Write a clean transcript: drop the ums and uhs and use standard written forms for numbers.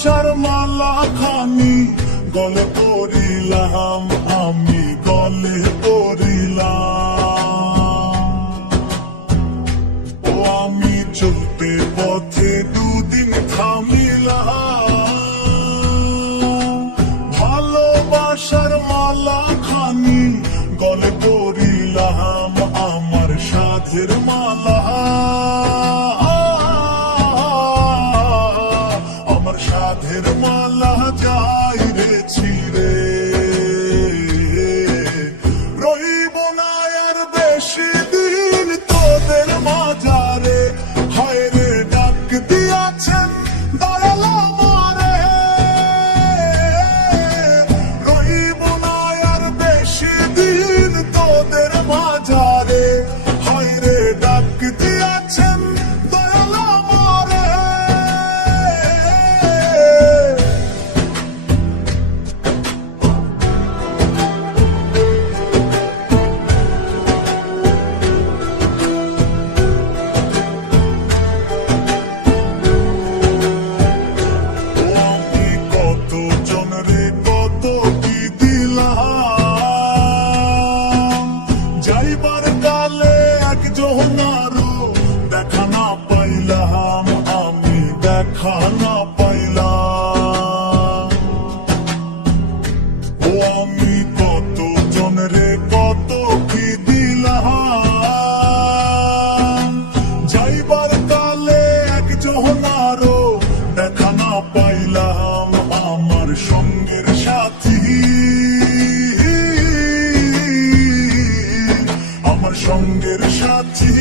ভালোবাসার মালা খানি গলে পরিলাম, আমি গলে পরিলাম। ও আমি চলতে পথে দুদিন থামিলাম, ভালোবাসার মালা খানি গলে পরিলাম, আমার সাধের মালা, আমার সাধের মালা যাই রে ছিড়ে। রইব না আর বেশি দিন তোদের মাঝারে, হায় রে ডাক দিয়াছেন দয়াল আমারে। রইব না আর বেশি দিন তোদের মাঝারে, হায় রে ডাক দিয়াছেন দয়াল আমারে। যাইবার কালে একজনারও দেখা না পাইলাম, আমি দেখা না পাইলাম। ও আমি কত জনরে কত কি দিলাম, যাইবার কালে একজনারও দেখা না পাইলাম, আমার সঙ্গের সাথী, আমার সঙ্গের সাথী।